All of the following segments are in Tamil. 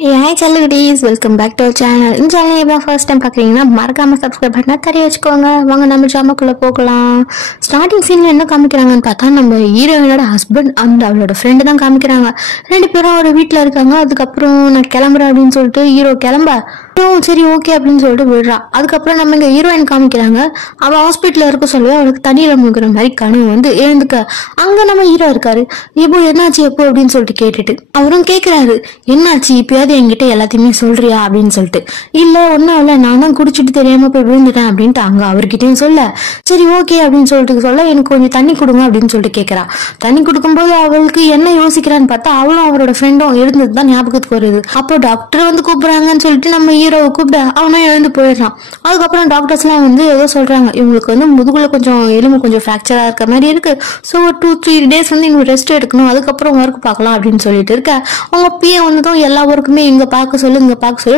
Hi Chaludis, welcome back to our channel. In channel if first time பாக்குறீங்கன்னா மறக்காம subscribe பண்ணா தட்டி வச்சுக்கோங்க. வாங்க நம்ம ஜாமக்குள்ள போகலாம். ஸ்டார்டிங் சீன்ல என்ன காமிக்கிறாங்கன்னு பார்த்தா நம்ம ஹீரோயினோட ஹஸ்பண்ட் அண்ட் அவளோட ஃப்ரெண்ட் தான் காமிக்கிறாங்க. ரெண்டு பேரும் ஒரு வீட்ல இருக்காங்க. அதுக்கப்புறம் நான் கிளம்புறேன் அப்படின்னு சொல்லிட்டு ஹீரோ கிளம்ப சரி ஓகே அப்படின்னு சொல்லிட்டு விடுறா. அதுக்கப்புறம் நம்ம இங்க ஹீரோயின் காமிக்கிறாங்க. அவ ஹாஸ்பிட்டல்ல இருக்க சொல்லி அவளுக்கு தண்ணியில முங்குற மாதிரி கனவு வந்து எழுந்துக்க அங்க நம்ம ஹீரோ இருக்காரு. எப்போ என்னாச்சு எப்போ அப்படின்னு சொல்லிட்டு கேட்டுட்டு அவரும் கேக்குறாரு, என்னாச்சு இப்பயாவது என்கிட்ட எல்லாத்தையுமே சொல்றியா அப்படின்னு சொல்லிட்டு. இல்ல ஒன்னும் இல்ல, நான் தான் குடிச்சிட்டு தெரியாம போய் விழுந்துட்டேன் அப்படின்ட்டு அங்க அவர்கிட்டயும் சொல்ல சரி ஓகே அப்படின்னு சொல்லிட்டு சொல்ல எனக்கு கொஞ்சம் தண்ணி கொடுங்க அப்படின்னு சொல்லிட்டு கேக்குறா. தண்ணி கொடுக்கும்போது அவளுக்கு என்ன யோசிக்கிறான்னு பார்த்தா அவளும் அவரோட ஃப்ரெண்டும் இருந்ததுதான் ஞாபகத்துக்கு வருது. அப்போ டாக்டர் வந்து கூப்பிடுறாங்கன்னு சொல்லிட்டு நம்ம ஹீரோவை கூப்பிட அவனும் எழுந்து போயிடுறான். அதுக்கப்புறம் டாக்டர்ஸ் எல்லாம் வந்து ஏதோ சொல்றாங்க, இவங்களுக்கு வந்து முதுகுல கொஞ்சம் எலும்பு கொஞ்சம் ஃபிராக்சரா இருக்க மாதிரி இருக்கு. ஸோ ஒரு 2-3 days வந்து இவங்க ரெஸ்ட் எடுக்கணும், அதுக்கப்புறம் ஒர்க் பார்க்கலாம் அப்படின்னு சொல்லிட்டு இருக்க. அவங்க பிஏ வந்ததும் எல்லா ஒர்க்குமே இங்க பார்க்க சொல்லு,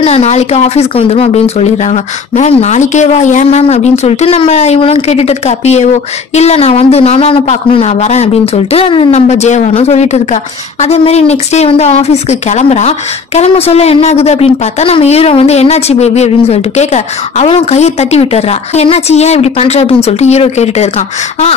நான் நாளைக்கு ஆஃபீஸ்க்கு வந்துடும் அப்படின்னு சொல்லிடுறாங்க. மேம் நாளைக்கேவா, ஏன் மேம் அப்படின்னு சொல்லிட்டு நம்ம இவனும் கேட்டுட்டு இருக்கா. பிஏஓ இல்ல நான் தான் பார்க்கணும், நான் வரேன் அப்படின்னு சொல்லிட்டு நம்ம ஜெயவானும் சொல்லிட்டு இருக்கா. அதே மாதிரி நெக்ஸ்ட் டே வந்து ஆஃபீஸ்க்கு கிளம்ப சொல்ல என்ன ஆகுது அப்படின்னு பார்த்தா நம்ம ஹீரோ வந்து என்னாச்சு பேபி அப்படின்னு சொல்லிட்டு கேட்க அவளும் கையை தட்டி விட்டுறா. என்னாச்சு ஏன் இப்படி பண்ற அப்படின்னு சொல்லிட்டு ஹீரோ கேட்டுட்டு இருக்கான்.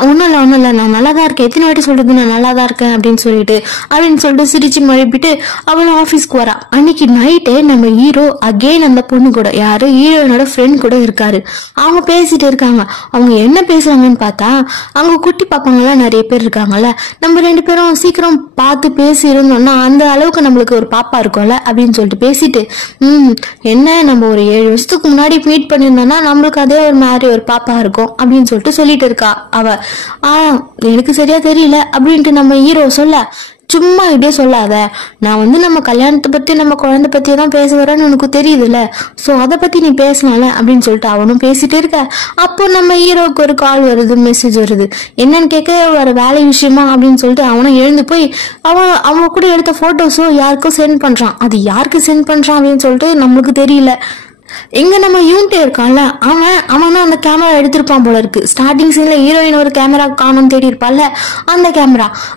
ஒன்னும் இல்ல நான் நல்லா தான் இருக்கேன், எத்தனை வாட்டி சொல்றது நான் நல்லா தான் இருக்கேன் அப்படின்னு சொல்லிட்டு சிரிச்சு மழுப்பிட்டு அவளும் ஆபீஸ்க்கு வரா. அன்னைக்கு நைட்டே நம்ம ஹீரோ அகெயின் அந்த பொண்ணு கூட, யாரு ஹீரோனோட ஃப்ரெண்ட் கூட இருக்காரு. அவங்க பேசிட்டு இருக்காங்க. அவங்க என்ன பேசுறாங்கன்னு பார்த்தா அவங்க குட்டி பாப்பாங்களா நிறைய பேர் இருக்காங்கல்ல, நம்ம ரெண்டு பேரும் சீக்கிரம் பார்த்து பேசி இருந்தோம்னா அந்த அளவுக்கு நம்மளுக்கு ஒரு பாப்பா இருக்கும்ல அப்படின்னு சொல்லிட்டு பேசிட்டு என்ன நம்ம ஒரு 7 வருஷத்துக்கு முன்னாடி மீட் பண்ணிருந்தோம்னா நம்மளுக்கு அதே ஒரு மாதிரி ஒரு பாப்பா இருக்கும் அப்படின்னு சொல்லிட்டு இருக்கா அவ. எனக்கு சரியா தெரியல அப்படின்ட்டு நம்ம ஹீரோ சொல்ல சும்மா இப்படியே சொல்லாத, நான் வந்து நம்ம கல்யாணத்தை பத்தி நம்ம குழந்தை பத்தி தான் பேச வரேன்னு உனக்கு தெரியுதுல்ல, சோ அதை பத்தி நீ பேசலாம்ல அப்படின்னு சொல்லிட்டு அவனும் பேசிட்டு இருக்க. அப்போ நம்ம ஹீரோவுக்கு ஒரு கால் வருது, மெசேஜ் வருது. என்னன்னு கேட்க ஒரு வேலை விஷயமா அப்படின்னு சொல்லிட்டு அவனும் எழுந்து போய் அவன் கூட எடுத்த போட்டோஸும் யாருக்கும் சென்ட் பண்றான். அது யாருக்கு சென்ட் பண்றான் அப்படின்னு சொல்லிட்டு நம்மளுக்கு தெரியல. எங்க நம்ம யூனிட்டே இருக்கான்ல, அவன் அந்த கேமரா எடுத்திருப்பான் போல இருக்கு. ஸ்டார்டிங் சீன்ல ஹீரோயின் ஒரு கேமரா காணும் தேடி இருப்பான்ல,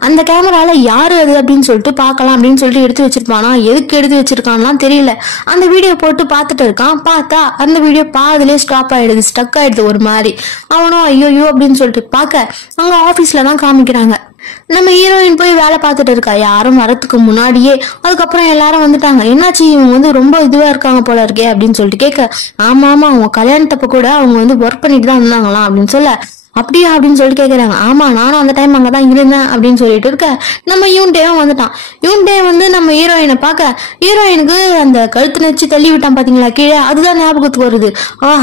அந்த கேமரால யாரு அது அப்படின்னு சொல்லிட்டு பாக்கலாம் அப்படின்னு சொல்லிட்டு எடுத்து வச்சிருப்பானா. எதுக்கு எடுத்து வச்சிருக்கான்லாம் தெரியல. அந்த வீடியோ போட்டு பாத்துட்டு இருக்கான். பார்த்தா அந்த வீடியோ பாதிலே ஸ்டாப் ஆயிடுது, ஸ்டக் ஆயிடுது ஒரு மாதிரி. அவனும் ஐயோ அப்படின்னு சொல்லிட்டு பாக்க அங்க ஆபீஸ்ல தான் காமிக்கிறாங்க. நம்ம ஹீரோயின் போய் வேலை பார்த்துட்டு இருக்கா யாரும் வரத்துக்கு முன்னாடியே. அதுக்கப்புறம் எல்லாரும் வந்துட்டாங்க. என்னாச்சு இவங்க வந்து ரொம்ப இதுவா இருக்காங்க போல இருக்கே அப்படின்னு சொல்லிட்டு கேட்க ஆமா அவங்க கல்யாணத்தப்ப கூட அவங்க வந்து ஒர்க் பண்ணிட்டு தான் இருந்தாங்களாம் அப்படின்னு சொல்ல அப்படியா அப்படின்னு சொல்லிட்டு கேக்குறாங்க. ஆமா நானும் அந்த டைம் அங்கதான் இருந்தேன் அப்படின்னு சொல்லிட்டு இருக்க. நம்ம யூன்டேவும் வந்துட்டான். யூன்டே வந்து நம்ம ஹீரோயினை பார்க்க ஹீரோயினுக்கு அந்த கழுத்து நெச்சு தள்ளி விட்டான் பாத்தீங்களா கீழே, அதுதான் ஞாபகத்துக்கு வருது.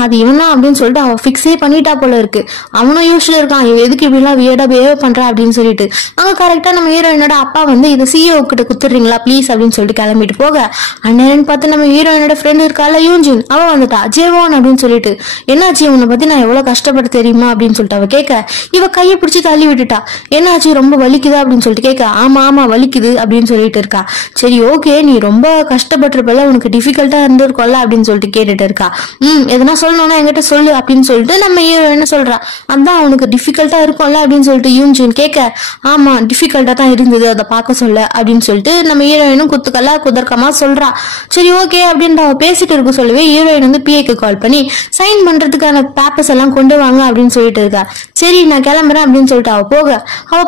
அது இவன் தான் அப்படின்னு சொல்லிட்டு அவ பிக்ஸே பண்ணிட்டா போல இருக்கு. அவனும் யூஸ்ல இருக்கான், எதுக்கு இப்படி எல்லாம் வியர்டா பிஹேவ் பண்றா அப்படின்னு சொல்லிட்டு. அங்க கரெக்டா நம்ம ஹீரோயினோட அப்பா வந்து இதை சிஇஓ கிட்ட குத்துறீங்களா ப்ளீஸ் அப்படின்னு சொல்லிட்டு கிளம்பிட்டு போக அண்ணன் பார்த்து நம்ம ஹீரோயினோட ஃப்ரெண்ட் இருக்கால யூன்ஜின், அவ வந்துட்டா ஜேவான் அப்படின்னு சொல்லிட்டு. என்னாச்சு உன்னை பத்தி நான் எவ்வளவு கஷ்டப்பட்டு தெரியுமா அப்படின்னு சொல்லிட்டு கேட்க இவ கையை பிடிச்சி தள்ளி விட்டுட்டா. என்னாச்சு ரொம்ப வலிக்குதா அப்படின்னு சொல்லிட்டு கேட்க ஆமா வலிக்குது அப்படின்னு சொல்லிட்டு இருக்கா. சரி ஓகே நீ ரொம்ப கஷ்டப்பட்டிருப்பல, உனக்கு டிஃபிகல்ட்டா இருந்திருக்கோம்ல அப்படின்னு சொல்லிட்டு கேட்டுட்டு இருக்கா. எதனா சொல்லணும்னா என்கிட்ட சொல்லு அப்படின்னு சொல்லிட்டு நம்ம என்ன சொல்றா. அதான் அவனுக்கு டிஃபிகல்ட்டா இருக்கும்ல அப்படின்னு சொல்லிட்டு யூன்ஜின் கேட்க ஆமா டிஃபிகல்ட்டா தான் இருந்தது, அதை பார்க்க சொல்ல அப்படின்னு சொல்லிட்டு நம்ம ஹீரோயினும் குதர்க்கமா சொல்றா. சரி ஓகே அப்படின்னு அவ பேசிட்டு இருக்க சொல்லவே ஹீரோயின் வந்து பிஏக்கு கால் பண்ணி சைன் பண்றதுக்கான பேப்பர்ஸ் எல்லாம் கொண்டு வாங்க அப்படின்னு சொல்லிட்டு இருக்கா. சரி நான் கிளம்புறேன் அப்படின்னு சொல்லிட்டு அவ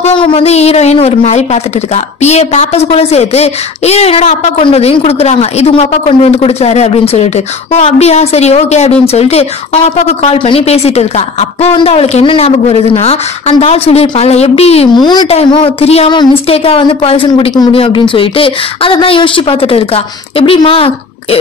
போகும்போது ஹீரோயின் ஒரு மாதிரி பாத்துட்டு இருக்கா. பிஏ பேப்பர்ஸ் கூட சேர்த்து ஹீரோயினோட அப்பா கொண்டு வந்து கொடுக்குறாங்க. இது உங்க அப்பா கொண்டு வந்து கொடுத்தாரு அப்படின்னு சொல்லிட்டு. அப்படியா சரி ஓகே அப்படின்னு சொல்லிட்டு அவங்க அப்பாவுக்கு கால் பண்ணி பேசிட்டு இருக்கா. அப்போ வந்து அவளுக்கு என்ன ஞாபகம் வருதுன்னா அந்த ஆள் சொல்லியிருப்பான்ல எப்படி 3 டைமோ தெரியாம மிஸ்டேக்கா வந்து பாய்சன் குடிக்க முடியும் அப்படின்னு சொல்லிட்டு அதான் யோசிச்சு பாத்துட்டு இருக்கா. எப்படிமா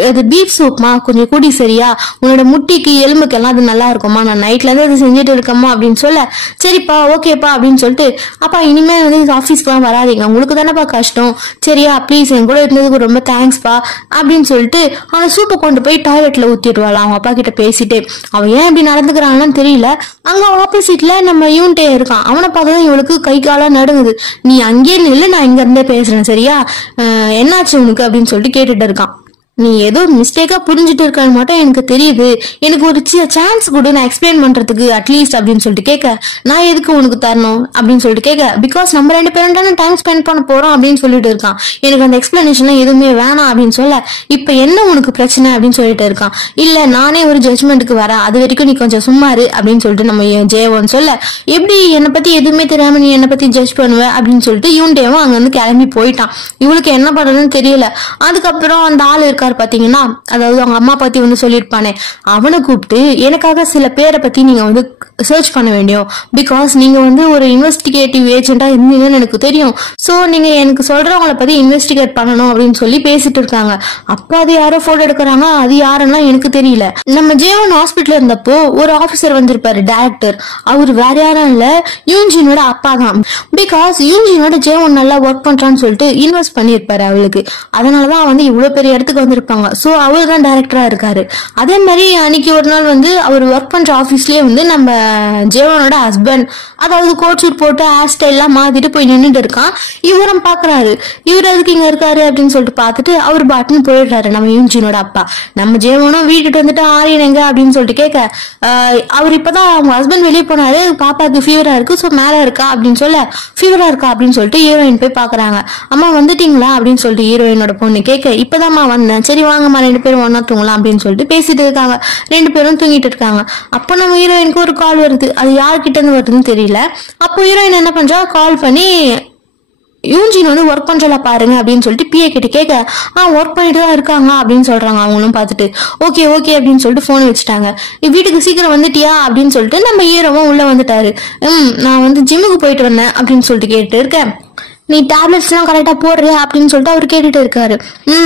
அது பீஃப் சூப்மா கொஞ்சம் கூடி சரியா, உன்னோட முட்டிக்கு எலும்புக்கு எல்லாம் அது நல்லா இருக்குமா, நான் நைட்ல இருந்து அது செஞ்சுட்டு இருக்கமா அப்படின்னு சொல்ல சரிப்பா ஓகேப்பா அப்படின்னு சொல்லிட்டு அப்பா இனிமே வந்து ஆபீஸ்க்கு எல்லாம் வராதிங்க, உங்களுக்கு தானேப்பா கஷ்டம், சரியா ப்ளீஸ் என் கூட இருந்ததுக்கு ரொம்ப தேங்க்ஸ்பா அப்படின்னு சொல்லிட்டு அந்த சூப்பை கொண்டு போய் டாய்லெட்ல ஊத்திடுவாள் அவங்க அப்பா கிட்ட பேசிட்டு. அவன் ஏன் இப்படி நடந்துக்கிறான்னு தெரியல. அங்க ஆப்போசிட்ல நம்ம யூன்டே இருக்கான். அவனை பார்த்ததான் இவளுக்கு கை காலா நடுங்குது. நீ அங்கேயே நில்லு, நான் இங்க இருந்தே பேசுறேன் சரியா, என்னாச்சு உனக்கு அப்படின்னு சொல்லிட்டு கேட்டுட்டு இருக்கான். நீ ஏதோ மிஸ்டேக்கா புரிஞ்சுட்டு இருக்கான்னு மட்டும் எனக்கு தெரியுது. எனக்கு ஒரு சான்ஸ் கொடு நான் எக்ஸ்பிளைன் பண்றதுக்கு அட்லீஸ்ட் அப்படின்னு சொல்லிட்டு கேட்க, நான் எதுக்கு உனக்கு தரணும் அப்படின்னு சொல்லிட்டு கேட்க, பிகாஸ் நம்ம 2 பேரும் தானே டைம் ஸ்பெண்ட் பண்ண போறோம் அப்படின்னு சொல்லிட்டு இருக்கான். எனக்கு அந்த எக்ஸ்பிளனேஷன் எதுவுமே வேணாம் அப்படின்னு சொல்ல, இப்ப என்ன உனக்கு பிரச்சனை அப்படின்னு சொல்லிட்டு இருக்கான். இல்ல நானே ஒரு ஜட்மெண்ட்டுக்கு வரேன், அது வரைக்கும் நீ கொஞ்சம் சும்மாரு அப்படின்னு சொல்லிட்டு நம்ம ஜெயவன் சொல்ல, எப்படி என்னை பத்தி எதுவுமே தெரியாம நீ என்னை பத்தி ஜட்ஜ் பண்ணுவ அப்படின்னு சொல்லிட்டு யூன்டேவும் அங்க வந்து கிளம்பி போயிட்டான். இவளுக்கு என்ன பண்றதுன்னு தெரியல. அதுக்கப்புறம் அந்த ஆள் இருக்காரு பாத்தீங்கன்னா, அதாவது அவங்க அம்மா பத்தி வந்து சொல்லியிருப்பானே, அவனை கூப்பிட்டு எனக்காக சில பேரை பத்தி நீங்க வந்து சர்ச் பண்ண வேண்டியும், பிகாஸ் நீங்க வந்து ஒரு இன்வெஸ்டிகேட்டிவ் ஏஜென்டா இருந்தீங்கன்னு எனக்கு தெரியும். சோ நீங்க எனக்கு சொல்றவங்களை பத்தி இன்வெஸ்டிகேட் பண்ணணும் அப்படின்னு சொல்லி பேசிட்டு இருக்காங்க. அப்ப அது யாரோ போட்டோ எடுக்கிறாங்க, அது யாருன்னா எனக்கு தெரியல. நம்ம ஜேவன் ஹாஸ்பிட்டல் இருந்தப்போ ஒரு ஆபீசர் வந்திருப்பாரு, டைரக்டர். அவர் வேற யாரும் இல்ல, யூன்ஜினோட அப்பா தான். பிகாஸ் யூன்ஜினோட ஜேவன் நல்லா ஒர்க் பண்றான்னு சொல்லிட்டு இன்வெஸ்ட் பண்ணிருப்பாரு அவளுக்கு. அதனாலதான் வந்து இவ்வளவு பெரிய இடத்துக்கு வந்திருப்பாங்க. சோ அவரு தான் டைரக்டரா இருக்காரு. அதே மாதிரி அன்னைக்கு ஒரு நாள் வந்து அவர் ஒர்க் பண்ற ஆபீஸ்லயே வந்து நம்ம ஜேவனோட ஹஸ்பண்ட், அதாவது கோட் சூட் போட்டு ஹேர் ஸ்டைல் எல்லாம் மாத்திட்டு போய் நின்றுட்டு இருக்கான். இவரும் பாக்குறாரு, இவர் எதுக்கு இங்க இருக்காரு அப்படின்னு சொல்லிட்டு பாத்துட்டு அவர் பாட்டுன்னு போயிடுறாரு நம்ம யூன்ஜினோட அப்பா. நம்ம ஜேவனும் வீட்டுக்கு வந்துட்டு ஆரியன் எங்க அப்படின்னு சொல்லிட்டு கேட்க, அவர் இப்பதான் அவங்க ஹஸ்பண்ட் வெளியே போனாரு, பாப்பாக்கு ஃபீவரா இருக்கு, சோ மேல இருக்கா அப்படின்னு சொல்ல, ஃபீவரா இருக்கா அப்படின்னு சொல்லிட்டு ஹீரோயின் போய் பாக்குறாங்க. அம்மா வந்துட்டீங்களா அப்படின்னு சொல்லிட்டு ஹீரோயினோட பொண்ணு கேட்க, இப்பதாம்மா வந்தேன், சரி வாங்கம்மா 2 பேரும் ஒன்னா தூங்கலாம் அப்படின்னு சொல்லிட்டு பேசிட்டு இருக்காங்க. 2 பேரும் தூங்கிட்டு இருக்காங்க. அப்ப நம்ம ஹீரோயினுக்கு ஒரு கால் வருது, அது யார்கிட்ட இருந்து வருதுன்னு தெரியல. அப்போ ஹீரோயின் என்ன பண்றா, கால் பண்ணி யூன்ஜின் வந்து ஒர்க் பண்றல பாருங்க அப்படின்னு சொல்லிட்டு பிஏ கிட்ட கேட்க, ஒர்க் பண்ணிட்டு தான் இருக்காங்க அப்படின்னு சொல்றாங்க. அவங்களும் பார்த்துட்டு ஓகே ஓகே அப்படின்னு சொல்லிட்டு போன் வச்சுட்டாங்க. வீட்டுக்கு சீக்கிரம் வந்துட்டியா அப்படின்னு சொல்லிட்டு நம்ம ஹீரோவும் உள்ள வந்துட்டாரு. நான் வந்து ஜிம்முக்கு போயிட்டு வந்தேன் அப்படின்னு சொல்லிட்டு கேட்டு இருக்கேன். நீ டேப்லெட்ஸ் எல்லாம் கரெக்டா போடுறியா அப்படின்னு சொல்லிட்டு அவர் கேட்டுட்டு இருக்காரு.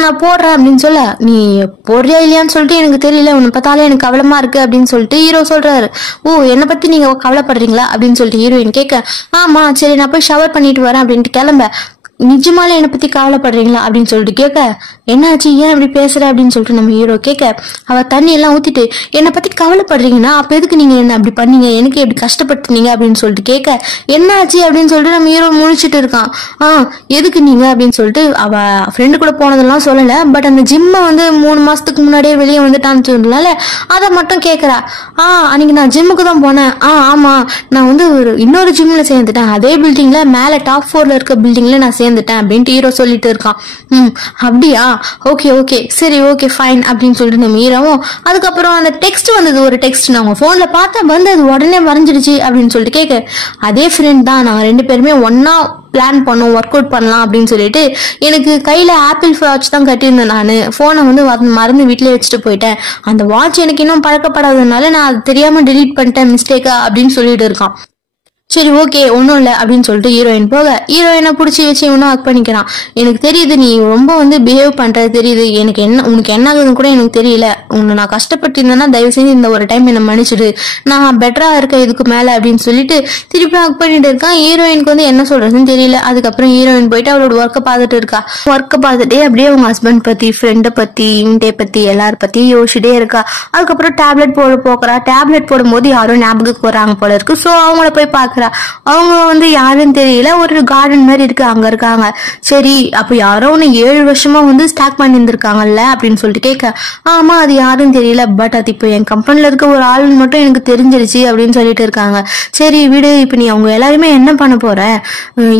நான் போடுறேன் அப்படின்னு சொல்ல, நீ போடுறியா இல்லையான்னு சொல்லிட்டு எனக்கு தெரியல, உன்னை பார்த்தாலே எனக்கு கவலமா இருக்கு அப்படின்னு சொல்லிட்டு ஹீரோ சொல்றாரு. ஓ, என்னை பத்தி நீங்க கவலைப்படுறீங்களா அப்படின்னு சொல்லிட்டு ஹீரோயின் கேட்க, ஆமா சரி நான் போய் ஷவர் பண்ணிட்டு வரேன் அப்படின்ட்டு கிளம்ப, நிஜமால என்னை பத்தி கவலைப்படுறீங்களா அப்படின்னு சொல்லிட்டு கேட்க, என்னாச்சு ஏன் இப்படி பேசுற அப்படின்னு சொல்லிட்டு நம்ம ஹீரோ கேட்க, அவ தண்ணி எல்லாம் ஊத்திட்டு, என்னை பத்தி கவலைப்படுறீங்கன்னா அப்ப எதுக்கு நீங்க என்ன அப்படி பண்ணீங்க, எனக்கு எப்படி கஷ்டப்பட்டுனீங்க அப்படின்னு சொல்லிட்டு கேட்க, என்னாச்சு அப்படின்னு சொல்லிட்டு நம்ம ஹீரோ முழிச்சிட்டு இருக்கான். எதுக்கு நீங்க அப்படின்னு சொல்லிட்டு அவ ஃப்ரெண்டு கூட போனதெல்லாம் சொல்லல, பட் அந்த ஜிம்மை வந்து 3 மாசத்துக்கு முன்னாடியே வெளியே வந்துட்டான்னு சொல்லல, அதை மட்டும் கேட்கறா. அன்னைக்கு நான் ஜிம்முக்கு தான் போனேன். ஆமா, நான் வந்து இன்னொரு ஜிம்ல சேர்ந்துட்டேன், அதே பில்டிங்ல மேல டாப் 4ல இருக்க பில்டிங்ல நான் சேர்ந்துட்டேன் அப்படின்ட்டு ஹீரோ சொல்லிட்டு இருக்கான். அப்படியா, ஓகே ஓகே சரி ஓகே ஃபைன் அப்படின்னு சொல்லிட்டு நம்ம ஹீரோவும், அதுக்கப்புறம் அந்த டெக்ஸ்ட் வந்தது, ஒரு டெக்ஸ்ட் நான் உங்க போன்ல பார்த்தா வந்து அது உடனே மறைஞ்சிடுச்சு அப்படின்னு சொல்லிட்டு கேட்க, அதே ஃப்ரெண்ட் தான், நாங்க 2 பேருமே ஒன்னா பிளான் பண்ணோம், ஒர்க் அவுட் பண்ணலாம் அப்படின்னு சொல்லிட்டு, எனக்கு கையில ஆப்பிள் வாட்ச் தான் கட்டியிருந்தேன், நான் போனை வந்து மறந்து வீட்டிலே வச்சுட்டு போயிட்டேன், அந்த வாட்ச் எனக்கு இன்னும் பழக்கப்படாததுனால நான் அது தெரியாம டெலீட் பண்ணிட்டேன் மிஸ்டேக்கா அப்படின்னு சொல்லிட்டு இருக்கான். சரி ஓகே ஒன்றும் இல்லை அப்படின்னு சொல்லிட்டு ஹீரோயின் போக, ஹீரோயினை பிடிச்சி வச்சு இன்னும் ஒர்க் பண்ணிக்கிறான். எனக்கு தெரியுது நீ ரொம்ப வந்து பிஹேவ் பண்றது தெரியுது, எனக்கு உனக்கு என்ன ஆகுதுன்னு கூட எனக்கு தெரியல, உன்னை நான் கஷ்டப்பட்டு இருந்தேன்னா தயவு செஞ்சு இந்த ஒரு டைம் என்ன மன்னிச்சிடு, நான் பெட்டரா இருக்க இதுக்கு மேல அப்படின்னு சொல்லிட்டு திருப்பி ஒர்க் பண்ணிட்டு இருக்கான். ஹீரோயினுக்கு வந்து என்ன சொல்றதுன்னு தெரியல. அதுக்கப்புறம் ஹீரோயின் போயிட்டு அவளோட ஒர்க்கை பார்த்துட்டு இருக்கா. ஒர்க்கை பார்த்துட்டே அப்படியே அவங்க ஹஸ்பண்ட் பத்தி, ஃப்ரெண்டை பத்தி, இன்டே பத்தி, எல்லார பத்தியும் யோசிச்சுட்டே இருக்கா. அதுக்கப்புறம் டேப்லெட் போக்குறா. டேப்லெட் போடும்போது யாரும் ஞாபகத்துக்கு போறாங்க போல இருக்கு. சோ அவங்கள போய் பாக்குறா. அவங்க வந்து யாருன்னு தெரியல, ஒரு கார்டன் மாதிரி இருக்கு, அங்க இருக்காங்க. சரி அப்ப யாரோ ஒன்னு 7 வருஷமா வந்து ஸ்டாக் பண்ணி இருந்திருக்காங்கல்ல அப்படின்னு சொல்லிட்டு கேட்க, ஆமா அது யாருன்னு தெரியல, பட் அது இப்போ என் கம்பெனில இருக்க ஒரு ஆள் மட்டும் எனக்கு தெரிஞ்சிருச்சு அப்படின்னு சொல்லிட்டு இருக்காங்க. சரி விடு, இப்ப நீ அவங்க எல்லாருமே என்ன பண்ண போற,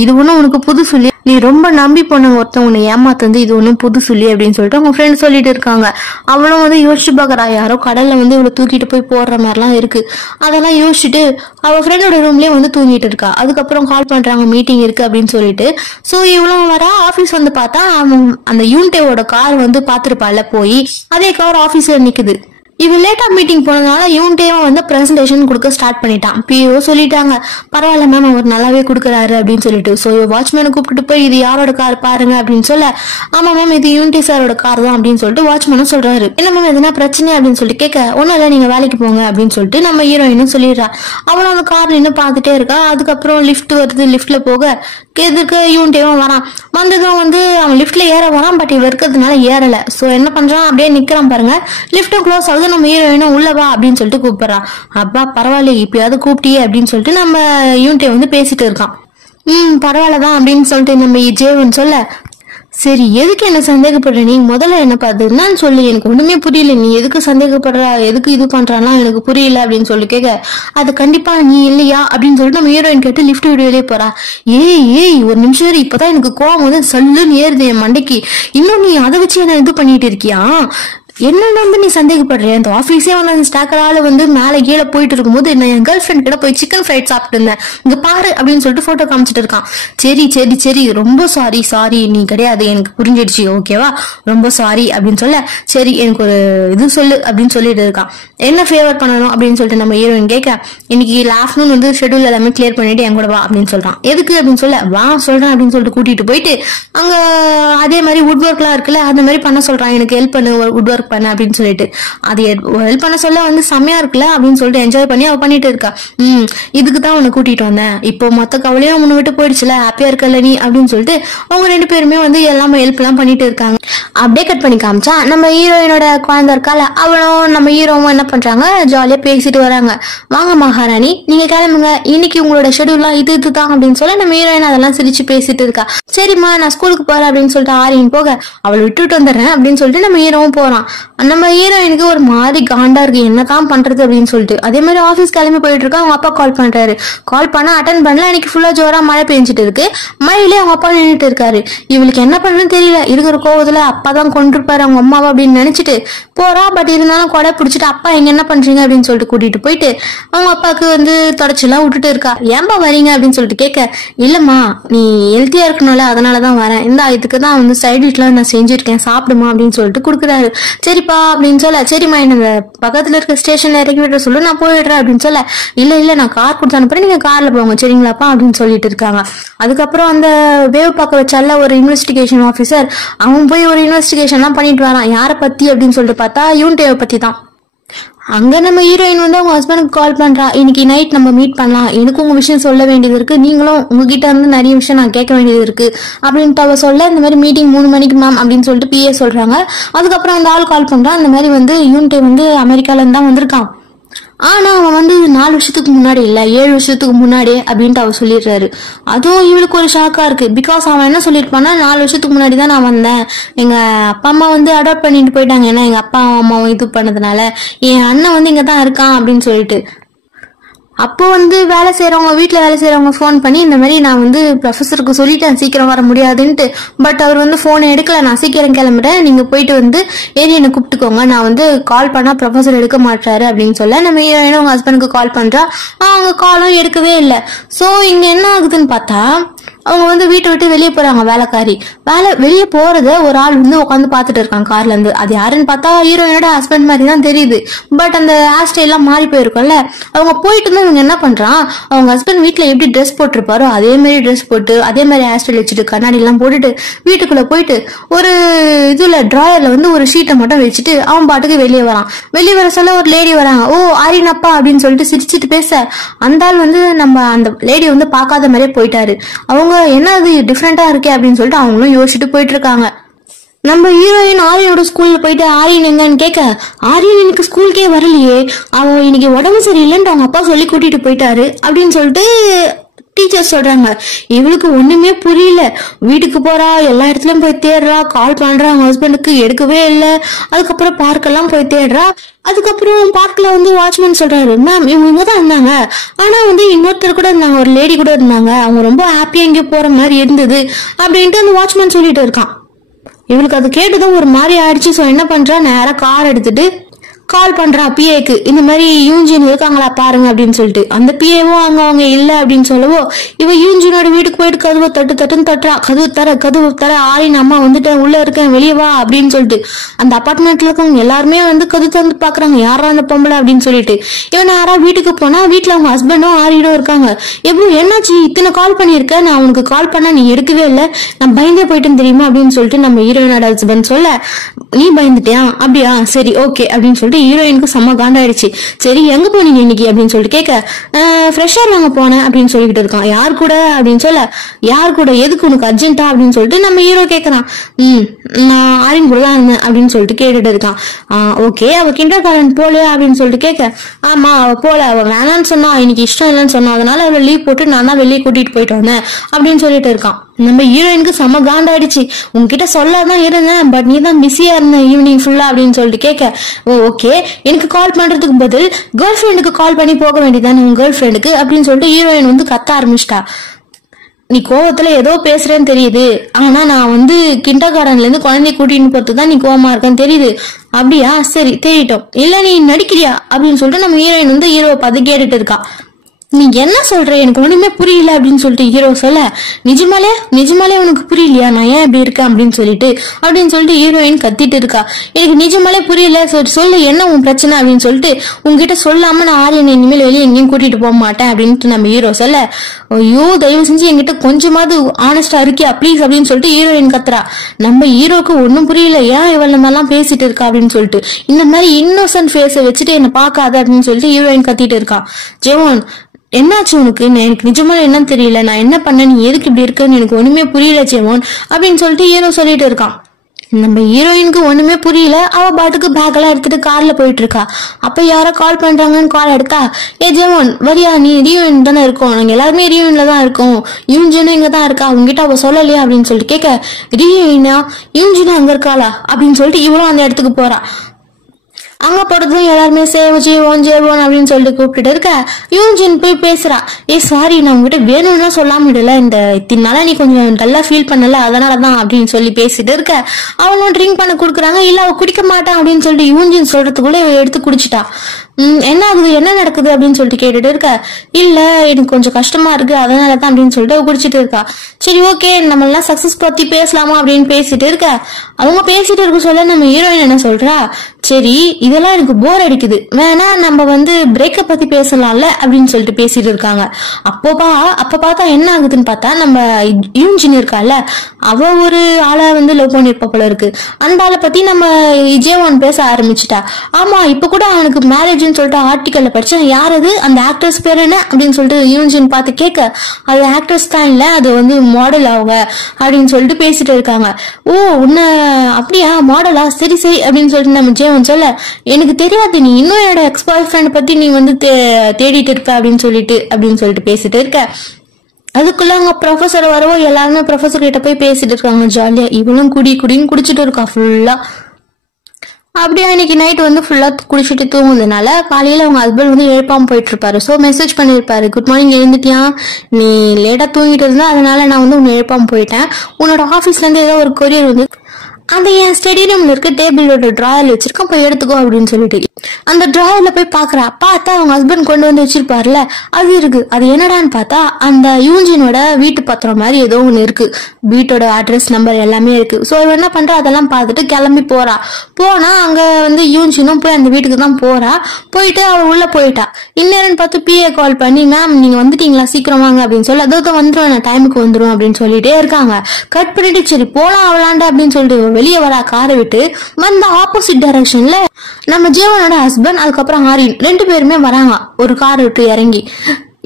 இது ஒண்ணும் உனக்கு புது சொல்லி, நீ ரொம்ப நம்பி போன ஒருத்தன் உன்னை ஏமாத்து, இது ஒன்னும் புது சொல்லி அப்படின்னு சொல்லிட்டு அவங்க ஃப்ரெண்ட் சொல்லிட்டு இருக்காங்க. அவளும் வந்து யோசிச்சு பாக்குறா, யாரோ கடல்ல வந்து இவ்வளவு தூக்கிட்டு போய் போடுற மாதிரிலாம் இருக்கு. அதெல்லாம் யோசிச்சுட்டு அவ ஃப்ரெண்டோட ரூம்லயே வந்து தூங்கிட்டு இருக்கா. அதுக்கப்புறம் கால் பண்றாங்க, மீட்டிங் இருக்கு அப்படின்னு சொல்லிட்டு. சோ இவ்வளவு வர ஆபீஸ் வந்து பார்த்தா அந்த யூன்டேவோட கார் வந்து பாத்துருப்பால போய், அதே கார் ஆபீஸ்ல நிக்குது. இவ லேட்டா மீட்டிங் போனதுனால யூன்டேவும் வந்து பிரசன்டேஷன் கொடுக்க ஸ்டார்ட் பண்ணிட்டான். பிஓ சொல்லிட்டாங்க, பரவாயில்ல மேம் அவர் நல்லாவே கொடுக்குறாரு அப்படின்னு சொல்லிட்டு. ஸோ வாட்ச்மேனை கூப்பிட்டு போய் இது யாரோட கார் பாருங்க அப்படின்னு சொல்ல, ஆமா மேம் இது யூன்டே சாரோட கார் தான் அப்படின்னு சொல்லிட்டு வாட்ச்மேனும் சொல்றாரு. என்ன மேம் எதுனா பிரச்சனை அப்படின்னு சொல்லிட்டு கேட்க, ஒன்னும் இல்லை நீங்க வேலைக்கு போங்க அப்படின்னு சொல்லிட்டு நம்ம ஹீரோயினும் சொல்லிடுறா. அவளும் அந்த கார் நின்று பார்த்துட்டே இருக்கா. அதுக்கப்புறம் லிஃப்ட் வருது, லிஃப்ட்ல போக எதுக்கு யூன்டேவும் வரான். வந்ததும் வந்து அவன் லிஃப்ட்ல ஏற வரான், பட் இவ இருக்கிறதுனால ஏறல. சோ என்ன பண்றான், அப்படியே நிக்கிறான் பாருங்க. லிஃப்டும் க்ளோஸ் ஆகுது. நம்ம ஹீரோயினும் உள்ளவா அப்படின்னு சொல்லிட்டு கூப்பிடுறான். அப்பா பரவாயில்ல இப்பயாவது கூப்பிட்டியே அப்படின்னு சொல்லிட்டு நம்ம யூன்டே வந்து பேசிட்டு இருக்கான். பரவாயில்லதான் அப்படின்னு சொல்லிட்டு நம்ம ஜேவன் சொல்ல, சரி எதுக்கு என்ன சந்தேகப்படுற, நீ முதல்ல என்ன பாத்துன்னு சொல்லி, எனக்கு ஒண்ணுமே புரியல, நீ எதுக்கு சந்தேகப்படுற, எதுக்கு இது பண்றானா எனக்கு புரியல அப்படின்னு சொல்லி கேட்க, அது கண்டிப்பா நீ இல்லையா அப்படின்னு சொல்லிட்டு நம்ம ஹீரோயின் கேட்டு லிஃப்ட் வீடியோலயே போறா. ஏய் ஒரு நிமிஷம், இப்பதான் எனக்கு கோவம் வந்து சல்லுன்னு ஏறுது என் மண்டைக்கு, இன்னும் நீ அதை வச்சு என்ன இது பண்ணிட்டு இருக்கியா, என்னன்னு வந்து நீ சந்தேகப்படுற, இந்த ஆபீஸே வந்து அந்த ஸ்டாக்கரால வந்து மேல கீழே போயிட்டு இருக்கும்போது நான் என் கேர்ள் ஃப்ரெண்ட் கிட்ட போய் சிக்கன் ஃப்ரைட் சாப்பிட்டு இருந்தேன், இங்க பாரு அப்படின்னு சொல்லிட்டு போட்டோ காமிச்சிட்டு இருக்கான். சரி சரி சரி ரொம்ப சாரி நீ கிடையாது, எனக்கு புரிஞ்சிடுச்சு ஓகேவா, ரொம்ப சாரி அப்படின்னு சொல்ல, சரி எனக்கு ஒரு இது சொல்லு அப்படின்னு சொல்லிட்டு இருக்கான். என்ன ஃபேவர் பண்ணணும் அப்படின்னு சொல்லிட்டு நம்ம ஹீரோயின் கேட்க, இன்னைக்கு ஆஃப்டர்நூன் வந்து ஷெட்யூல் எல்லாமே கிளியர் பண்ணிட்டு என் கூட வா அப்படின்னு சொல்றான். எதுக்கு அப்படின்னு சொல்ல, வா சொல்றேன் அப்படின்னு சொல்லிட்டு கூட்டிட்டு போயிட்டு அங்க அதே மாதிரி வுட் ஒர்க் எல்லாம் இருக்குல்ல அந்த மாதிரி பண்ண சொல்றான், எனக்கு ஹெல்ப் பண்ணு வுட் ஒர்க் பண்ண அப்படின்னு சொல்லிட்டு. அது ஹெல்ப் பண்ண சொல்ல வந்து செம்மையா இருக்குல்ல அப்படின்னு சொல்லிட்டு என்ஜாய் பண்ணி அவ பண்ணிட்டு இருக்கா. இதுக்கு தான் உன்னை கூட்டிட்டு வந்தேன், இப்போ மொத்த கவலையும் உன்னை விட்டு போயிடுச்சுல, ஹாப்பியா இருக்கல நீ அப்படின்னு சொல்லிட்டு அவங்க 2 பேருமே வந்து எல்லாமே ஹெல்ப் எல்லாம் பண்ணிட்டு இருக்காங்க. அப்படியே கட் பண்ணி காமிச்சா நம்ம ஹீரோயினோட குழந்தை இருக்கால, அவளும் நம்ம ஹீரோவும் என்ன பண்றாங்க, ஜாலியா பேசிட்டு வராங்க. வாங்க மகாராணி நீங்க கிளம்புங்க, இன்னைக்கு உங்களோட ஷெட்யூல்லாம் இதுதான் அப்படின்னு சொல்ல நம்ம ஹீரோயின் அதெல்லாம் சிரிச்சு பேசிட்டு இருக்கா. சரிம்மா நான் ஸ்கூலுக்கு போறேன் அப்படின்னு சொல்லிட்டு ஆரின் போக, அவளை விட்டுட்டு வந்துடுறேன் அப்படின்னு சொல்லிட்டு நம்ம ஹீரோவும் போறான். நம்ம ஹீரோயினுக்கு ஒரு மாதிரி காண்டா இருக்கு, என்னதான் பண்றது அப்படின்னு சொல்லிட்டு. அதே மாதிரி ஆபீஸ் கிளம்பி போயிட்டு இருக்கா, அவங்க அப்பா கால் பண்றாரு. கால் பண்ணா அட்டன் பண்ணல, இன்னைக்கு ஃபுல்லா ஜோரா மழை பெஞ்சிட்டு இருக்கு, மழையிலே அவங்க அப்பா நின்றுட்டு இருக்காரு. இவளுக்கு என்ன பண்றதுன்னு தெரியல, இருக்கிற கோவத்துல அப்பா தான் கொண்டிருப்பாரு அவங்க அம்மாவை அப்படின்னு நினைச்சிட்டு போறா. பட் இருந்தாலும் கொடை பிடிச்சிட்டு அப்பா எங்க என்ன பண்றீங்க அப்படின்னு சொல்லிட்டு கூட்டிட்டு போயிட்டு அவங்க அப்பாவுக்கு வந்து தொடச்செல்லாம் விட்டுட்டு இருக்கா. ஏன்பா வரீங்க அப்படின்னு சொல்லிட்டு கேட்க, இல்லம்மா நீ ஹெல்த்தியா இருக்கணும்ல அதனாலதான் வரேன், இந்த இதுக்கு தான் வந்து சைட் டிஷ்லாம் நான் செஞ்சிருக்கேன் சாப்பிடுமா அப்படின்னு சொல்லிட்டு கொடுக்குறாரு. சரிப்பா அப்படின்னு சொல்ல, சரிம்மா என்ன பக்கத்துல இருக்க ஸ்டேஷன்ல இறக்கி விட சொல்லு நான் போயிடுறேன் அப்படின்னு சொல்ல, இல்ல நான் கார் கொடுத்து அனுப்புறேன் நீங்க கார்ல போங்க சரிங்களாப்பா அப்படின்னு சொல்லிட்டு இருக்காங்க. அதுக்கப்புறம் அந்த வேவ் பார்க்க வச்சால ஒரு இன்வெஸ்டிகேஷன் ஆபீசர், அவன் போய் ஒரு இன்வெஸ்டிகேஷன் எல்லாம் பண்ணிட்டு வரான். யாரை பத்தி அப்படின்னு சொல்லிட்டு பார்த்தா யூன்டேவை பத்தி தான். அங்க நம்ம ஹீரோயின் வந்து அவங்க ஹஸ்பண்டுக்கு கால் பண்றா, இன்னைக்கு நைட் நம்ம மீட் பண்ணலாம், எனக்கு உங்க விஷயம் சொல்ல வேண்டியது இருக்கு, நீங்களும் உங்ககிட்ட இருந்து நிறைய விஷயம் நான் கேட்க வேண்டியது இருக்கு அப்படின்ட்டு அவ சொல்ல, இந்த மாதிரி மீட்டிங் 3 மணிக்கு மேம் அப்படின்னு சொல்லிட்டு பிஏ சொல்றாங்க. அதுக்கப்புறம் அந்த ஆள் கால் பண்றான், இந்த மாதிரி வந்து யூன்டே வந்து அமெரிக்கால இருந்து தான் வந்திருக்கான், ஆனா அவன் வந்து 4 வருஷத்துக்கு முன்னாடி இல்ல 7 வருஷத்துக்கு முன்னாடி அப்படின்ட்டு அவ சொல்லிடுறாரு. அதுவும் இவளுக்கு ஒரு ஷாக்கா இருக்கு. பிகாஸ் அவன் என்ன சொல்லிருப்பான்னா, 4 வருஷத்துக்கு முன்னாடி தான் நான் வந்தேன், எங்க அப்பா அம்மா வந்து அடாப்ட் பண்ணிட்டு போயிட்டாங்க, ஏன்னா எங்க அப்பா அம்மாவும் இது பண்ணதுனால என் அண்ணன் வந்து இங்கதான் இருக்கான் அப்படின்னு சொல்லிட்டு. அப்போ வந்து வீட்டுல வேலை செய்யறவங்க போன் பண்ணி, இந்த மாதிரி நான் வந்து ப்ரொஃபஸருக்கு சொல்லிட்டேன் சீக்கிரம் வர முடியாதுன்ட்டு, பட் அவர் வந்து போனை எடுக்கல, நான் சீக்கிரம் கிளம்புறேன் நீங்க போயிட்டு வந்து ஏரியானை கூப்பிட்டுக்கோங்க, நான் வந்து கால் பண்ணா ப்ரொஃபஸர் எடுக்க மாட்டாரு அப்படின்னு சொல்ல, நம்ம ஹீரோயினும் அவங்க ஹஸ்பண்டுக்கு கால் பண்றா, அவங்க காலும் எடுக்கவே இல்லை. சோ இங்க என்ன ஆகுதுன்னு பார்த்தா, அவங்க வந்து வீட்டை விட்டு வெளியே போறாங்க. வேலைக்காரி வெளியே போறத ஒரு ஆள் வந்து உட்காந்து பாத்துட்டு இருக்காங்க கார்ல இருந்து. அது யாருன்னு பார்த்தா ஹீரோயினோட ஹஸ்பண்ட் மாதிரி தான் தெரியுது. பட் அந்த ஹேர் ஸ்டைல் எல்லாம் மாறி போயிருக்கும்ல. அவங்க போயிட்டு இருந்தா இவங்க என்ன பண்றான், அவங்க ஹஸ்பண்ட் வீட்டுல எப்படி ட்ரெஸ் போட்டிருப்பாரோ அதே மாதிரி ட்ரெஸ் போட்டு அதே மாதிரி ஹேர் ஸ்டைல் வச்சுட்டு கண்ணாடி எல்லாம் போட்டுட்டு வீட்டுக்குள்ள போயிட்டு ஒரு இதுல டிராயர்ல வந்து ஒரு ஷீட்டை மட்டும் வச்சுட்டு அவன் பாட்டுக்கு வெளியே வரான். வெளியே வர சொல்ல ஒரு லேடி வராங்க. ஓ ஆரினப்பா அப்படின்னு சொல்லிட்டு சிரிச்சுட்டு பேச, அந்த ஆள் வந்து நம்ம அந்த லேடி வந்து பார்க்காத மாதிரியே போயிட்டாரு. அவங்க என்ன அது டிஃப்ரெண்டா இருக்கே அப்படின்னு சொல்லிட்டு அவங்களும் யோசிச்சுட்டு போயிட்டு இருக்காங்க. நம்ம ஹீரோயின் ஆரியனோட ஸ்கூல்ல போயிட்டு ஆரியன் எங்கன்னு கேட்க, ஆரியன் இன்னைக்கு ஸ்கூலுக்கே வரலையே, அவன் இன்னைக்கு உடம்பு சரியில்லைன்னு அவங்க அப்பா சொல்லி கூட்டிட்டு போயிட்டாரு அப்படின்னு சொல்லிட்டு டீச்சர் சொல்றாங்க. இவளுக்கு ஒண்ணுமே புரியல. வீட்டுக்கு போறா, எல்லா இடத்துலயும் போய் தேடுறா, கால் பண்றா அவங்க ஹஸ்பண்டுக்கு, எடுக்கவே இல்லை. அதுக்கப்புறம் பார்க்கெல்லாம் போய் தேடுறா. அதுக்கப்புறம் பார்க்ல வந்து வாட்ச்மேன் சொல்றாரு, மேம் இவங்க தான் இருந்தாங்க, ஆனா வந்து இன்னொருத்தர் கூட இருந்தாங்க, ஒரு லேடி கூட இருந்தாங்க, அவங்க ரொம்ப ஹாப்பியா எங்கேயோ போற மாதிரி இருந்தது அப்படின்ட்டு அந்த வாட்ச்மேன் சொல்லிட்டு இருக்கான். இவளுக்கு அது கேட்டுதான் ஒரு மாதிரி ஆயிடுச்சு. சோ என்ன பண்றா, நேரா கார் எடுத்துட்டு கால் பண்றா பிஏக்கு, இந்த மாதிரி யூஜின் இருக்காங்களா பாருங்க அப்படின்னு சொல்லிட்டு. அந்த பிஏவும் அவங்க இல்ல அப்படின்னு சொல்லவோ, இவ யூஜினோட வீட்டுக்கு போயிட்டு கதவை தட்டுன்னு தட்டுறா. கதவு தர ஆரின் அம்மா வந்துட்டேன், உள்ள இருக்கேன், வெளியே வா அப்படின்னு சொல்லிட்டு. அந்த அபார்ட்மெண்ட்ல இருக்கவங்க எல்லாருமே வந்து கதவு தந்து பாக்குறாங்க, யாரா அந்த பொம்பளை அப்படின்னு சொல்லிட்டு. இவன் யாரா வீட்டுக்கு போனா வீட்டுல அவங்க ஹஸ்பண்டும் ஆரினும் இருக்காங்க. எப்படி என்னாச்சு இத்தனை கால் பண்ணிருக்க, நான் உனக்கு கால் பண்ணா நீ எடுக்கவே இல்லை, நான் பயந்தே போயிட்டேன்னு தெரியுமா அப்படின்னு சொல்லிட்டு நம்ம ஹீரோயினோட ஹஸ்பண்ட் சொல்ல, நீ பயந்துட்டியா, அப்படியா சரி ஓகே அப்படின்னு சொல்லிட்டு ஹீரோயினுக்கு செம்ம காண்டாயிடுச்சு. சரி எங்க போனீங்க இன்னைக்கு அப்படின்னு சொல்லிட்டு கேட்க, ஃப்ரெஷ்ஷா நாங்க போனேன் அப்படின்னு சொல்லிட்டு இருக்கான். யார் கூட அப்படின்னு சொல்ல, யார் கூட, எதுக்கு உனக்கு அர்ஜென்ட்டா அப்படின்னு சொல்லிட்டு நம்ம ஹீரோ கேட்கறான். நான் ஆரின் கூட தான் இருந்தேன் அப்படின்னு சொல்லிட்டு கேட்டுட்டு இருக்கான். ஓகே அவ கிண்டர் கார்டன் போலையா அப்படின்னு சொல்லிட்டு கேட்க, ஆமா அவ போல, அவ வேணான்னு சொன்னா, இன்னைக்கு இஷ்டம் இல்லைன்னு சொன்னா, அதனால அவளை லீவ் போட்டு நான் தான் வெளியே கூட்டிட்டு போயிட்டு வந்தேன் அப்படின்னு சொல்லிட்டு இருக்கான். நம்ம ஹீரோயினுக்கு செம காண்டாயிடுச்சு. உங்ககிட்ட சொல்லாதான் இருந்தேன், பட் நீ தான் பிஸியா இருந்த ஈவினிங் ஃபுல்லா அப்படின்னு சொல்லிட்டு கேட்க, ஓகே எனக்கு கால் பண்றதுக்கு பதில் கேர்ள் ஃப்ரெண்டுக்கு கால் பண்ணி போக வேண்டியதானே உங்க கேர்ள் ஃப்ரெண்டுக்கு அப்படின்னு சொல்லிட்டு ஹீரோயின் வந்து கத்த ஆரம்பிச்சிட்டா. நீ கோவத்துல ஏதோ பேசுறேன்னு தெரியுது, ஆனா நான் வந்து கிண்டர் கார்டன்ல இருந்து குழந்தைய கூட்டின்னு போறதுதான் நீ கோவமா இருக்கன்னு தெரியுது. அப்படியா, சரி தெரியிட்டோம். இல்ல நீ நடிக்கிறியா அப்படின்னு சொல்லிட்டு நம்ம ஹீரோயின் வந்து ஹீரோவை பார்த்து கேட்டுட்டு இருக்கா. நீ என்ன சொல்ற, எனக்கு ஒண்ணுமே புரியல அப்படின்னு சொல்லிட்டு ஹீரோ சொல்ல, நிஜமாலே உனக்கு புரியலையா நான் ஏன் இப்படி இருக்கேன் அப்படின்னு சொல்லிட்டு ஹீரோயின் கத்திட்டு இருக்கா. எனக்கு நிஜமாலே புரியல, சொல்லு என்ன உன் பிரச்சனை அப்படின்னு சொல்லிட்டு, உங்ககிட்ட சொல்லாம நான் ஆரியனை இனிமேல் வெளியே எங்கேயும் கூட்டிட்டு போக மாட்டேன் அப்படின்ட்டு நம்ம ஹீரோ சொல்ல, ஐயோ தயவு செஞ்சு என்கிட்ட கொஞ்சமாவது ஆனஸ்டா இருக்கியா ப்ளீஸ் அப்படின்னு சொல்லிட்டு ஹீரோயின் கத்துறா. நம்ம ஹீரோக்கு ஒன்னும் புரியல, ஏன் இவள் நம்ம எல்லாம் பேசிட்டு இருக்கா அப்படின்னு சொல்லிட்டு, இந்த மாதிரி இன்னோசன்ட் ஃபேஸை வச்சுட்டு என்ன பாக்காத அப்படின்னு சொல்லிட்டு ஹீரோயின் கத்திட்டு இருக்கா. ஜெவான் என்னாச்சு உனக்கு, எனக்கு நிஜமால என்னன்னு தெரியல, நான் என்ன பண்ண, நீ எதுக்கு இப்படி இருக்குன்னு எனக்கு ஒண்ணுமே புரியல ஜெவான் அப்படின்னு சொல்லிட்டு ஹீரோ சொல்லிட்டு இருக்கான். நம்ம ஹீரோயினுக்கு ஒண்ணுமே புரியல. அவ பாட்டுக்கு பேக் எல்லாம் எடுத்துட்டு கார்ல போயிட்டு இருக்கா. அப்ப யாரோ கால் பண்றாங்கன்னு கால் எடுத்தா, ஏ ஜெவான் வரியா, நீ ரியூன் தானே இருக்கோம், நாங்க எல்லாருமே ரியூன்ல தான் இருக்கோம், யூன்ஜினும் இங்க தான் இருக்கா, அவங்ககிட்ட அவ சொல்லலையா அப்படின்னு சொல்லிட்டு கேட்க, ரியூனா யூன்ஜினா அங்க இருக்காளா அப்படின்னு சொல்லிட்டு இவளும் அந்த இடத்துக்கு போறா. அங்க போறதும் எல்லாருமே ஜேவோன் அப்படின்னு சொல்லிட்டு கூப்பிட்டு இருக்க, யூன்ஜின் போய் பேசுறா. சாரி நான் உங்ககிட்ட வேணும்னா சொல்லாம விடல, இந்த இத்தனால நீ கொஞ்சம் நல்லா ஃபீல் பண்ணல அதனாலதான் அப்படின்னு சொல்லி பேசிட்டு இருக்க. அவளும் ட்ரிங்க் பண்ண குடுக்குறாங்க. இல்ல அவ குடிக்க மாட்டான் அப்படின்னு சொல்லிட்டு யூன்ஜின் சொல்றதுக்குள்ள எடுத்து குடிச்சிட்டா. என்ன ஆகுது, என்ன நடக்குது அப்படின்னு சொல்லிட்டு கேட்டுட்டு இருக்க. இல்ல எனக்கு கொஞ்சம் கஷ்டமா இருக்கு அதனாலதான் அப்படின்னு சொல்லிட்டு குடிச்சிட்டு இருக்கா. சரி ஓகே நம்ம எல்லாம் சக்சஸ் பத்தி பேசலாமா அப்படின்னு பேசிட்டு இருக்க. அவங்க பேசிட்டு இருக்க சொல்ல நம்ம ஹீரோயின் என்ன சொல்றா, சரி இதெல்லாம் எனக்கு போர் அடிக்குது, வேணா நம்ம வந்து பிரேக்கப் பத்தி பேசலாம்ல அப்படின்னு சொல்லிட்டு பேசிட்டு இருக்காங்க. அப்ப பார்த்தா என்ன ஆகுதுன்னு பார்த்தா, நம்ம யூன்ஜின் இருக்கால அவ ஒரு ஆளை வந்து லவ் பண்ணிருப்ப போல இருக்கு. அந்த ஆளை பத்தி நம்ம ஜேவான் பேச ஆரம்பிச்சுட்டா. ஆமா இப்ப கூட அவனுக்கு மேரேஜ் சொல்லிட்டு ஆர்டிக்கல்ல படிச்சேன், யார் அது, அந்த ஆக்ட்ரஸ் பேர் என்ன அப்படின்னு சொல்லிட்டு யூன்ஜின் பார்த்து கேட்க, அது ஆக்ட்ரஸ் தான் இல்ல, அது வந்து மாடல் அவங்க அப்படின்னு சொல்லிட்டு பேசிட்டு இருக்காங்க. ஓ உன்ன அப்படியா மாடலா, சரி அப்படின்னு சொல்லிட்டு நம்ம ஜேவன் சொல்ல, எனக்கு தெரியாது நீ இன்னும் என்னோட எக்ஸ் பாய் ஃப்ரெண்ட் பத்தி நீ வந்து தேடிட்டு இருக்க அப்படின்னு சொல்லிட்டு பேசிட்டு இருக்க. அதுக்குள்ள அவங்க ப்ரொஃபசர் வரவோ எல்லாருமே ப்ரொஃபசர் கிட்ட போய் பேசிட்டு இருக்காங்க ஜாலியா. இவளும் குடின்னு குடிச்சிட்டு இருக்கா ஃபுல்லா. அப்படியே அன்னைக்கு நைட் வந்து ஃபுல்லா குடிச்சிட்டு தூங்குறதுனால காலையில அவங்க ஹஸ்பண்ட் வந்து எழுப்பாம போயிட்டு இருப்பாரு. சோ மெசேஜ் பண்ணிருப்பாரு, குட் மார்னிங் எழுந்துட்டியா, நீ லேட்டா தூங்கிட்டு இருந்தா அதனால நான் வந்து உன்னை எழுப்பாம போயிட்டேன், உன்னோட ஆபீஸ்ல இருந்து ஏதோ ஒரு கொரியர் வந்து அந்த என் ஸ்டடி ரூம்ல இருக்க டேபிளோட டிராயர்ல வச்சிருக்கேன், போய் எடுத்துக்கோ அப்படின்னு சொல்லிட்டு அந்த டிராயர்ல போய் பாக்குறா. பார்த்தா அவங்க ஹஸ்பண்ட் கொண்டு வந்து வச்சிருப்பாருல அது இருக்கு. அது என்னடான்னு பார்த்தா அந்த யூன்ஜினோட வீட்டு பத்திரம் மாதிரி ஏதோ ஒண்ணு இருக்கு, வீட்டோட அட்ரஸ் நம்பர் எல்லாமே இருக்கு. சோ இவ என்ன பண்றா, அதெல்லாம் பார்த்துட்டு கிளம்பி போனா அங்க வந்து யூன்ஜினும் போய் அந்த வீட்டுக்கு தான் போறா. போயிட்டு அவ உள்ள போயிட்டா. இன்னேரன்னு பார்த்து பிஏ கால் பண்ணி, மேம் நீங்க வந்துட்டீங்களா, சீக்கிரம் வாங்க அப்படின்னு சொல்லி, அதோ வந்துடும் நான் டைமுக்கு வந்துடும் அப்படின்னு சொல்லிட்டே இருக்காங்க. கட் பண்ணிட்டு சரி போலாம் அவளாண்ட அப்படின்னு சொல்லிட்டு வெளியே வரா. காரை விட்டு வந்த ஆப்போசிட் டைரக்ஷன்ல நம்ம ஜீவனோட ஹஸ்பண்ட் அதுக்கப்புறம் ஆரியன் 2 பேருமே வராங்க ஒரு கார் விட்டு இறங்கி.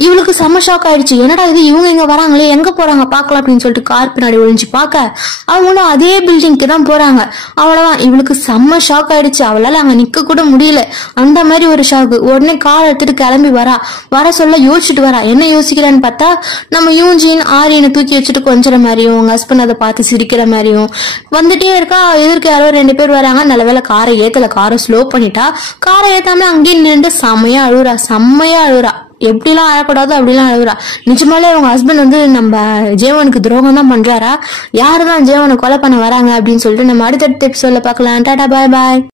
இவளுக்கு செம்ம ஷாக் ஆயிடுச்சு, என்னடா இது இவங்க இங்க வராங்களே, எங்க போறாங்க பாக்கலாம் அப்படின்னு சொல்லிட்டு கார் பின்னாடி ஒழிஞ்சு பார்க்க அவங்களும் அதே பில்டிங்க்கு தான் போறாங்க. அவ்வளவுதான் இவளுக்கு செம்ம ஷாக் ஆயிடுச்சு, அவளால அங்க நிக்க கூட முடியல, அந்த மாதிரி ஒரு ஷாக்கு. உடனே கார் எடுத்துட்டு கிளம்பி வர சொல்ல யோசிச்சுட்டு வரா. என்ன யோசிக்கிறான்னு பார்த்தா, நம்ம யூன்ஜின் ஆரியனை தூக்கி வச்சுட்டு கொஞ்சற மாதிரியும் உங்க ஹஸ்பண்ட் அதை பார்த்து சிரிக்கிற மாதிரியும் வந்துட்டே இருக்கா. எதிர்க்கு யாரோ 2 பேர் வராங்க. நல்ல வேலை காரை ஏத்தல, காரை ஸ்லோ பண்ணிட்டா. காரை ஏத்தாம அங்கேயே நின்று செம்மையா அழுறா. எப்படிலாம் அழக்கூடாது அப்படிலாம் அழுகுறா. நிஜமாலே அவங்க ஹஸ்பண்ட் வந்து நம்ம ஜேவனுக்கு துரோகம் தான் பண்றாரா, யாருதான் ஜேவனை கொலை பண்ண வராங்க அப்படின்னு சொல்லிட்டு நம்ம அடுத்தடுத்த எபிசோட்ல பார்க்கலாம். டாடா பாய் பாய்.